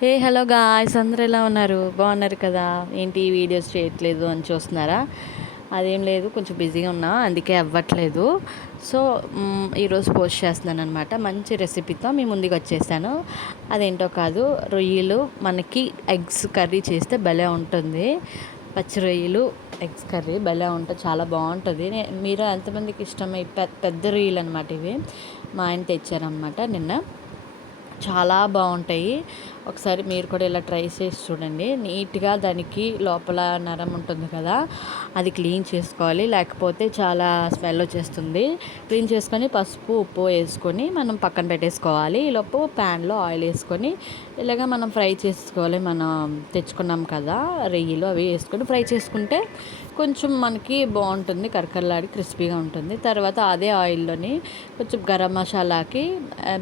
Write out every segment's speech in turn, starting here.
Hello guys, అందరూ ఎలా ఉన్నారు? బాగున్నారు కదా? ఏంటి వీడియోస్ చేయట్లేదు అని చూస్తున్నారా? అదేం లేదు, కొంచెం బిజీగా ఉన్నా, అందుకే అవ్వట్లేదు. సో ఈరోజు పోస్ట్ చేస్తున్నాను అనమాట. మంచి రెసిపీతో మీ ముందుకు వచ్చేసాను. అదేంటో కాదు, రొయ్యలు మనకి ఎగ్స్ కర్రీ చేస్తే భలే ఉంటుంది. పచ్చి రొయ్యలు ఎగ్స్ కర్రీ భలే ఉంటుంది, చాలా బాగుంటుంది. మీరు ఎంతమందికి ఇష్టమై పెద్ద రొయ్యలు అనమాట ఇవి. మా ఆయన తెచ్చారనమాట నిన్న. చాలా బాగుంటాయి. ఒకసారి మీరు కూడా ఇలా ట్రై చేసి చూడండి. నీట్గా దానికి లోపల నరం ఉంటుంది కదా, అది క్లీన్ చేసుకోవాలి, లేకపోతే చాలా స్మెల్ వచ్చేస్తుంది. క్లీన్ చేసుకొని పసుపు ఉప్పు వేసుకొని మనం పక్కన పెట్టేసుకోవాలి. ఈలోపు ప్యాన్లో ఆయిల్ వేసుకొని ఇలాగ మనం ఫ్రై చేసుకోవాలి. మనం తెచ్చుకున్నాం కదా రొయ్యలు, అవి వేసుకొని ఫ్రై చేసుకుంటే కొంచెం మనకి బాగుంటుంది, కరకరలాడి క్రిస్పీగా ఉంటుంది. తర్వాత అదే ఆయిల్లోని కొంచెం గరం మసాలాకి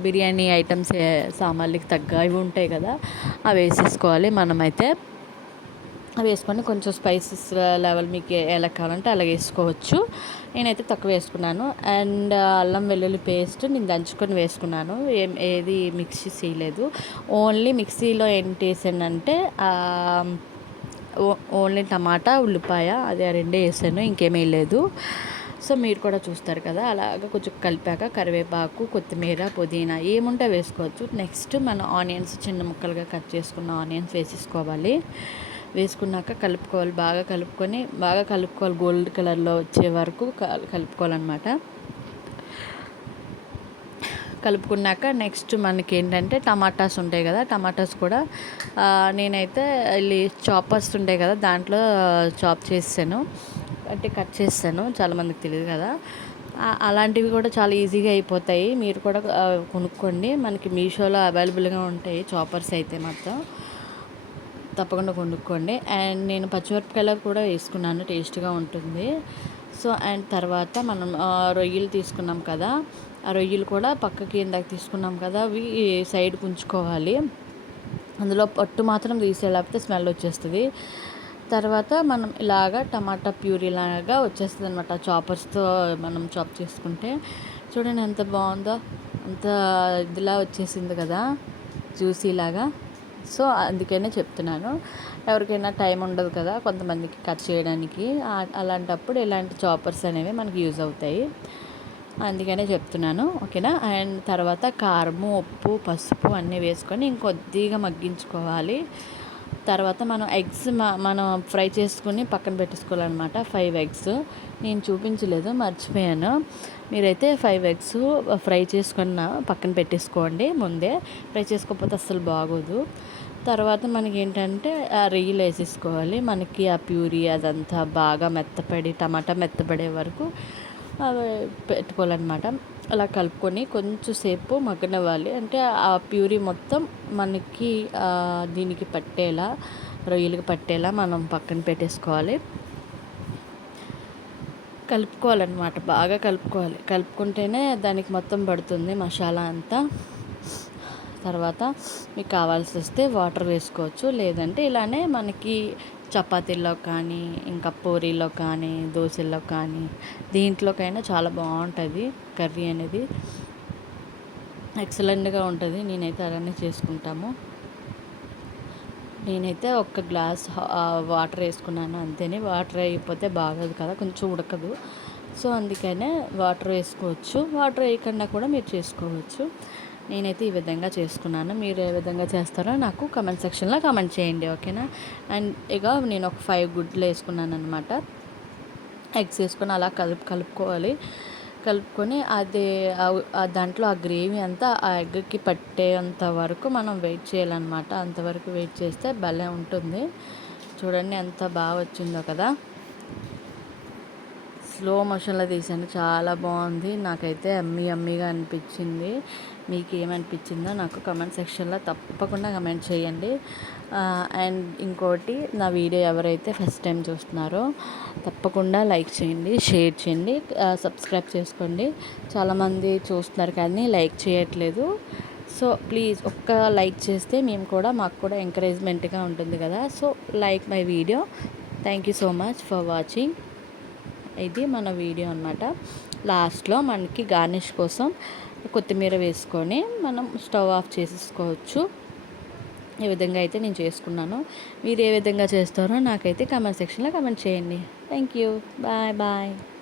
బిర్యానీ ఐటమ్స్ సామాన్లకి తగ్గ ఇవి ఉంటాయి కదా, అవి వేసేసుకోవాలి. మనమైతే అవి వేసుకొని కొంచెం స్పైసెస్ లెవెల్ మీకు ఎలా కావాలంటే అలా వేసుకోవచ్చు. నేనైతే తక్కువ వేసుకున్నాను. అండ్ అల్లం వెల్లుల్లి పేస్ట్ నేను దంచుకొని వేసుకున్నాను, ఏది మిక్సీ చేయలేదు. ఓన్లీ మిక్సీలో ఏంటి వేసానంటే ఓన్లీ టమాటా ఉల్లిపాయ, అది ఆ రెండే వేసాను, ఇంకేమీ లేదు. సో మీరు కూడా చూస్తారు కదా, అలాగ కొంచెం కలిపాక కరివేపాకు, కొత్తిమీర, పుదీనా ఏముంటే వేసుకోవచ్చు. నెక్స్ట్ మనం ఆనియన్స్ చిన్న ముక్కలుగా కట్ చేసుకున్న ఆనియన్స్ వేసేసుకోవాలి. వేసుకున్నాక కలుపుకోవాలి, బాగా కలుపుకోవాలి, గోల్డ్ కలర్లో వచ్చే వరకు కలుపుకోవాలన్నమాట. కలుపుకున్నాక నెక్స్ట్ మనకి ఏంటంటే టమాటాస్ ఉంటాయి కదా, టమాటాస్ కూడా నేనైతే చాపర్స్ ఉంటాయి కదా, దాంట్లో చాప్ చేసాను, అంటే కట్ చేస్తాను. చాలామందికి తెలియదు కదా, అలాంటివి కూడా చాలా ఈజీగా అయిపోతాయి. మీరు కూడా కొనుక్కోండి, మనకి మీషోలో అవైలబుల్గా ఉంటాయి చాపర్స్ అయితే మాత్రం. తప్పకుండా కొనుక్కోండి. అండ్ నేను పచ్చిమిరపకాయలు కూడా వేసుకున్నాను, టేస్ట్గా ఉంటుంది. సో అండ్ తర్వాత మనం రొయ్యలు తీసుకున్నాం కదా, ఆ రొయ్యలు కూడా పక్కకి ఇందాక తీసుకున్నాం కదా, అవి సైడ్కి ఉంచుకోవాలి. అందులో పట్టు మాత్రం తీసేయాలి, స్మెల్ వచ్చేస్తుంది. తర్వాత మనం ఇలాగా టమాటా ప్యూరీ లాగా వచ్చేస్తుంది అనమాట, చాపర్స్తో మనం చాప్ చేసుకుంటే. చూడండి ఎంత బాగుందో, అంత ఇదిలా వచ్చేసింది కదా, జ్యూసీలాగా. సో అందుకనే చెప్తున్నాను, ఎవరికైనా టైం ఉండదు కదా కొంతమందికి కట్ చేయడానికి, అలాంటప్పుడు ఇలాంటి చాపర్స్ అనేవి మనకి యూజ్ అవుతాయి, అందుకనే చెప్తున్నాను. ఓకేనా? అండ్ తర్వాత కారము, ఉప్పు, పసుపు అన్నీ వేసుకొని ఇంకొద్దిగా మగ్గించుకోవాలి. తర్వాత మనం ఎగ్స్ మనం ఫ్రై చేసుకుని పక్కన పెట్టేసుకోవాలన్నమాట. 5 ఎగ్స్ నేను చూపించలేదు, మర్చిపోయాను. మీరైతే 5 ఎగ్స్ ఫ్రై చేసుకున్న పక్కన పెట్టేసుకోండి ముందే, ఫ్రై చేసుకోకపోతే అస్సలు బాగోదు. తర్వాత మనకి ఏంటంటే ఆ రొయ్యలు వేసేసుకోవాలి. మనకి ఆ ప్యూరీ అదంతా బాగా మెత్తపడి, టమాటా మెత్తపడే వరకు పెట్టుకోవాలన్నమాట. అలా కలుపుకొని కొంచెం సేపు మగ్గనివ్వాలి. అంటే ఆ ప్యూరీ మొత్తం మనకి దీనికి పట్టేలా, రొయ్యలకి పట్టేలా మనం పక్కన పెట్టేసుకోవాలి. కలుపుకోవాలన్నమాట, బాగా కలుపుకుంటేనే దానికి మొత్తం పడుతుంది మసాలా అంతా. తర్వాత మీకు కావాల్సి వస్తే వాటర్ వేసుకోవచ్చు, లేదంటే ఇలానే మనకి చపాతీల్లో కానీ, ఇంకా పూరీలో కానీ, దోశల్లో కానీ, దీంట్లోకైనా చాలా బాగుంటుంది కర్రీ అనేది, ఎక్సలెంట్గా ఉంటుంది. నేనైతే అలానే చేసుకుంటాము. నేనైతే ఒక గ్లాస్ వాటర్ వేసుకున్నాను అంతేనే, వాటర్ అయిపోతే బాగోదు కదా, కొంచెం ఉడకదు. సో అందుకనే వాటర్ వేసుకోవచ్చు, వాటర్ వేయకుండా కూడా మీరు చేసుకోవచ్చు. నేనైతే ఈ విధంగా చేసుకున్నాను, మీరు ఏ విధంగా చేస్తారో నాకు కమెంట్ సెక్షన్లో కమెంట్ చేయండి. ఓకేనా? అండ్ ఇక నేను ఒక 5 గుడ్లు వేసుకున్నాను అనమాట. ఎగ్స్ వేసుకొని అలా కలుపుకోవాలి. కలుపుకొని అది దాంట్లో ఆ గ్రేవీ అంతా ఆ ఎగ్కి పట్టేంత వరకు మనం వెయిట్ చేయాలన్నమాట. అంతవరకు వెయిట్ చేస్తే భలే ఉంటుంది. చూడండి ఎంత బాగా వచ్చిందో కదా, స్లో మోషన్లో తీసాను, చాలా బాగుంది. నాకైతే యమ్మీగా అనిపించింది. మీకు ఏమనిపించిందో నాకు కమెంట్ సెక్షన్లో తప్పకుండా కమెంట్ చేయండి. అండ్ ఇంకోటి, నా వీడియో ఎవరైతే ఫస్ట్ టైం చూస్తున్నారో తప్పకుండా లైక్ చేయండి, షేర్ చేయండి, సబ్స్క్రైబ్ చేసుకోండి. చాలామంది చూస్తున్నారు కానీ లైక్ చేయట్లేదు. సో ప్లీజ్ ఒక్క లైక్ చేస్తే మాకు కూడా ఎంకరేజ్మెంట్గా ఉంటుంది కదా. So like my video. Thank you so much for watching. ఇది మన వీడియో అనమాట. లాస్ట్లో మనకి గార్నిష్ కోసం కొత్తిమీర వేసుకొని మనం స్టవ్ ఆఫ్ చేసేసుకోవచ్చు. ఈ విధంగా అయితే నేను చేసుకున్నాను. మీరు ఏ విధంగా చేస్తారో నాకైతే కామెంట్ సెక్షన్లో కామెంట్ చేయండి. Thank you. Bye bye.